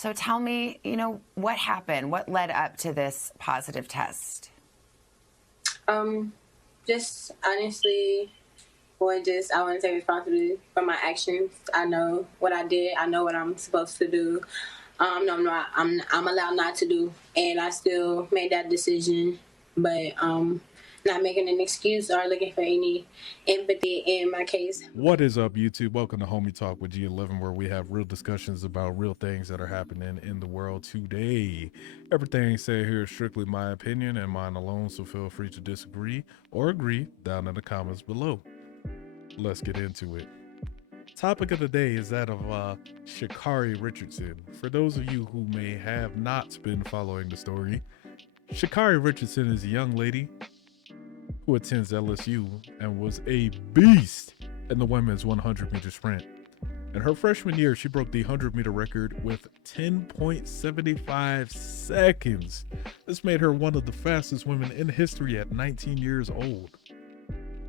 So tell me, what happened? What led up to this positive test? Um, just honestly, I want to take responsibility for my actions. I know what I did. I know what I'm supposed to do. No, I'm allowed not to do, and I still made that decision. But not making an excuse or looking for any empathy in my case. What is up, YouTube? Welcome to Homie Talk with G11, where we have real discussions about real things that are happening in the world today. Everything said here is strictly my opinion and mine alone, so feel free to disagree or agree down in the comments below. Let's get into it. Topic of the day is that of Sha'carri Richardson. For those of you who may have not been following the story, Sha'carri Richardson is a young lady who attends LSU and was a beast in the women's 100-meter sprint. In her freshman year, she broke the 100-meter record with 10.75 seconds. This made her one of the fastest women in history at 19 years old.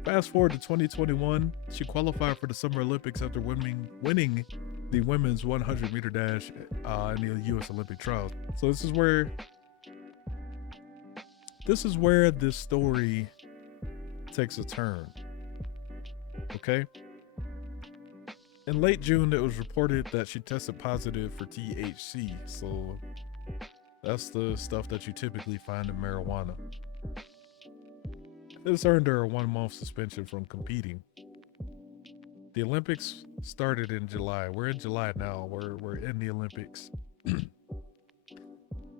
Fast forward to 2021, she qualified for the Summer Olympics after winning the women's 100-meter dash in the U.S. Olympic trials. So this is where this story takes a turn. Okay? In late June, it was reported that she tested positive for THC. So that's the stuff that you typically find in marijuana. This earned her a 1-month suspension from competing. The Olympics started in July. We're in July now. We're in the Olympics.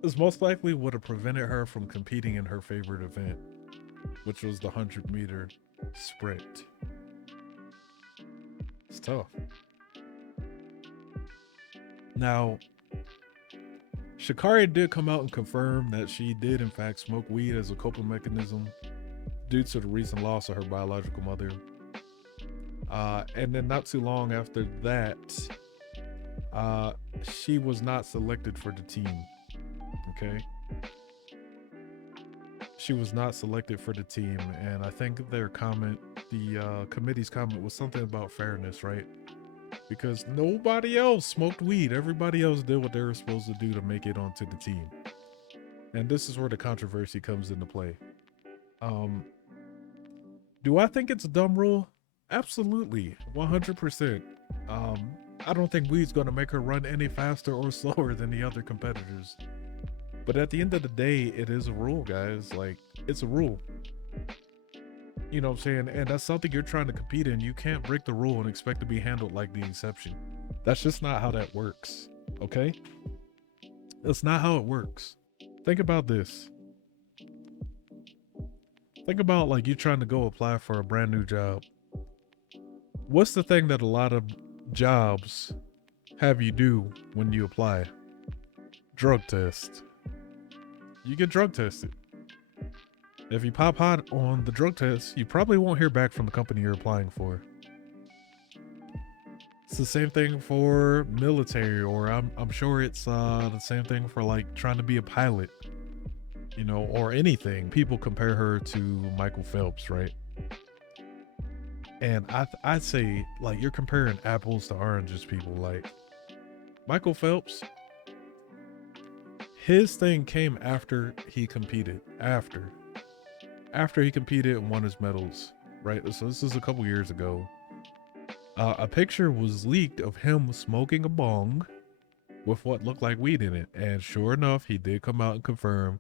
This most likely would have prevented her from competing in her favorite event, which was the 100-meter sprint. It's tough. Now, Sha'carri did come out and confirm that she did in fact smoke weed as a coping mechanism due to the recent loss of her biological mother. And then not too long after that, she was not selected for the team. Okay? She was not selected for the team, and I think their comment, the committee's comment, was something about fairness, right? Because nobody else smoked weed. Everybody else did what they were supposed to do to make it onto the team. And this is where the controversy comes into play. Do I think it's a dumb rule? Absolutely, 100%. I don't think weed's gonna make her run any faster or slower than the other competitors. But at the end of the day, it is a rule, guys. Like, it's a rule. You know what I'm saying? And that's something you're trying to compete in. You can't break the rule and expect to be handled like the exception. That's just not how that works, okay? That's not how it works. Think about this. Think about, like, you trying to go apply for a brand new job. What's the thing that a lot of jobs have you do when you apply? Drug test. You get drug tested. If you pop hot on the drug test, you probably won't hear back from the company you're applying for. It's the same thing for military, or I'm sure it's the same thing for like trying to be a pilot, you know, or anything. People compare her to Michael Phelps, right? And I'd say, like, you're comparing apples to oranges, people. Like, Michael Phelps, his thing came after he competed. After he competed and won his medals, right? So this is a couple years ago. A picture was leaked of him smoking a bong with what looked like weed in it. And sure enough, he did come out and confirm,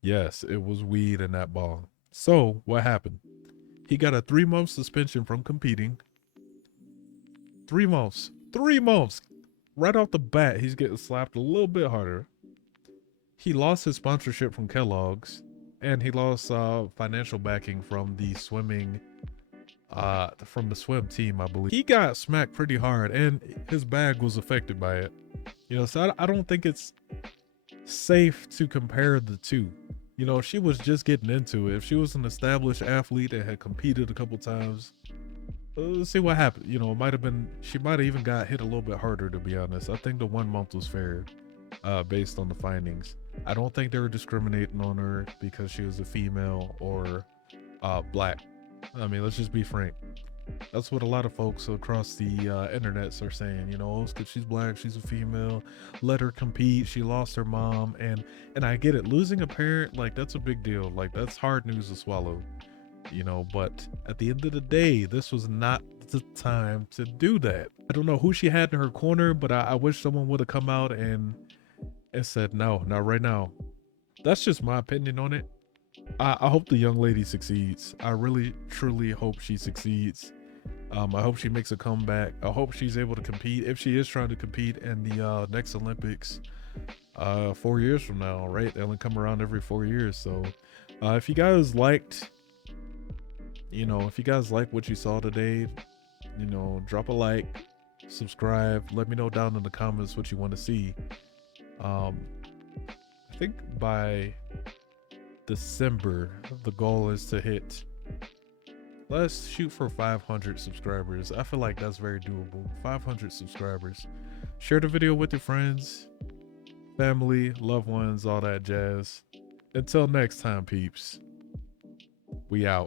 yes, it was weed in that bong. So what happened? He got a 3-month suspension from competing. 3 months. 3 months. Right off the bat, he's getting slapped a little bit harder. He lost his sponsorship from Kellogg's, and he lost financial backing from the swim team, I believe. He got smacked pretty hard, and his bag was affected by it. You know, so I don't think it's safe to compare the two. You know, she was just getting into it. If she was an established athlete that had competed a couple times, let's see what happened. You know, she might have even got hit a little bit harder, to be honest. I think the 1 month was fair, based on the findings. I don't think they were discriminating on her because she was a female or black. I mean, let's just be frank. That's what a lot of folks across the internets are saying. You know, oh, it's 'cause she's black, she's a female. Let her compete. She lost her mom, and I get it. Losing a parent, like that's a big deal. Like that's hard news to swallow. You know, but at the end of the day, this was not the time to do that. I don't know who she had in her corner, but I wish someone would have come out and said no, not right now. That's just my opinion on it. I hope the young lady succeeds. I really, truly hope she succeeds. I hope she makes a comeback. I hope she's able to compete if she is trying to compete in the next Olympics 4 years from now, right? They only come around every 4 years. So if you guys liked, you know, if you guys like what you saw today, you know, drop a like, subscribe, let me know down in the comments what you want to see. I think by December, the goal is to hit, let's shoot for 500 subscribers. I feel like that's very doable. 500 subscribers. Share the video with your friends, family, loved ones, all that jazz. Until next time, peeps. We out.